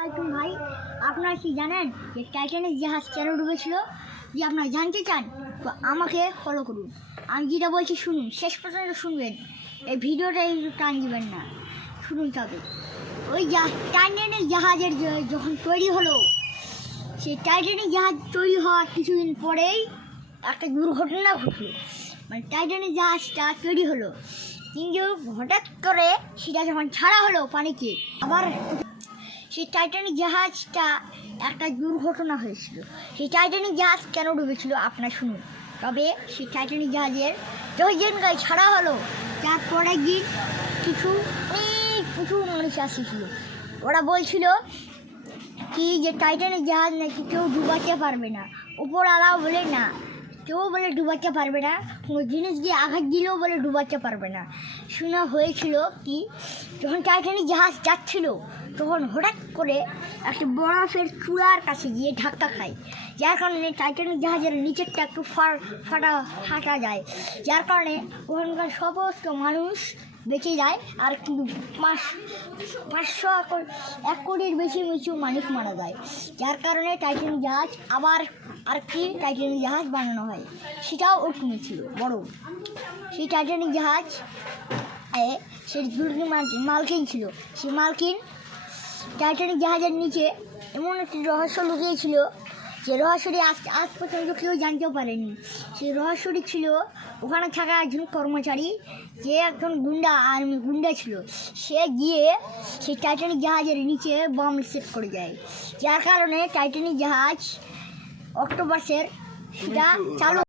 আসসালামাইকুম ভাই, আপনারা কি জানেন যে টাইটানিক জাহাজ কেন ডুবেছিল? যে আপনারা জানতে চান তো আমাকে ফলো করুন। আমি যেটা বলছি শুনুন, শেষ পর্যন্ত শুনবেন। এই ভিডিওটা একটু টান দিবেন না, শুনুন তবে। ওই টাইটানিক জাহাজের যখন তৈরি হলো, সেই টাইটানিক জাহাজ তৈরি হওয়ার কিছুদিন পরেই একটা দুর্ঘটনা ঘটলো। মানে টাইটানিক জাহাজটা তৈরি হলো, কিন্তু হঠাৎ করে সেটা যখন ছাড়া হলো পানিতে, আবার সেই টাইটানিক জাহাজটা একটা দুর্ঘটনা হয়েছিল। সেই টাইটানিক জাহাজ কেন ডুবেছিল আপনারা শুনুন। তবে সেই টাইটানিক জাহাজের যখন গায়ে ছাড়া হলো, তার পরে দিন কিছু মানুষ আসছিল। ওরা বলছিল কি যে টাইটানিক জাহাজ নাকি কেউ ডুবাতে পারবে না। উপরওয়ালাও বলে না, কেউ বলে ডুবাতে পারবে না, কোনো জিনিস দিয়ে আঘাত দিলেও বলে ডুবাতে পারবে না। শোনা হয়েছিল কি যখন টাইটানিক জাহাজ যাচ্ছিল, তখন হঠাৎ করে একটা বরফের চূড়ার কাছে গিয়ে ধাক্কা খায়, যার কারণে টাইটানিক জাহাজের নিচেরটা একটু ফাটা যায়, যার কারণে ওখানকার সমস্ত মানুষ বেঁচে যায়। আর কিন্তু 1 কোটির বেশি মানুষ মারা যায়, যার কারণে টাইটানিক জাহাজ আবার টাইটানিক জাহাজ বানানো হয়। সেটাও ওরকমই ছিল বড়। সেই টাইটানিক জাহাজ সেই মালকিন ছিল, সেই মালকিন টাইটানিক জাহাজের নিচে এমন একটি রহস্য লুকিয়েছিল, যে রহস্যটি আজ পর্যন্ত কেউ জানতেও পারেনি। সেই রহস্যটি ছিল ওখানে থাকা একজন কর্মচারী, যে একজন গুন্ডা ছিল। সে গিয়ে সেই টাইটানিক জাহাজের নিচে বম সেট করে যায়, যার কারণে টাইটানিক জাহাজ অক্টোপাসের সেটা চালু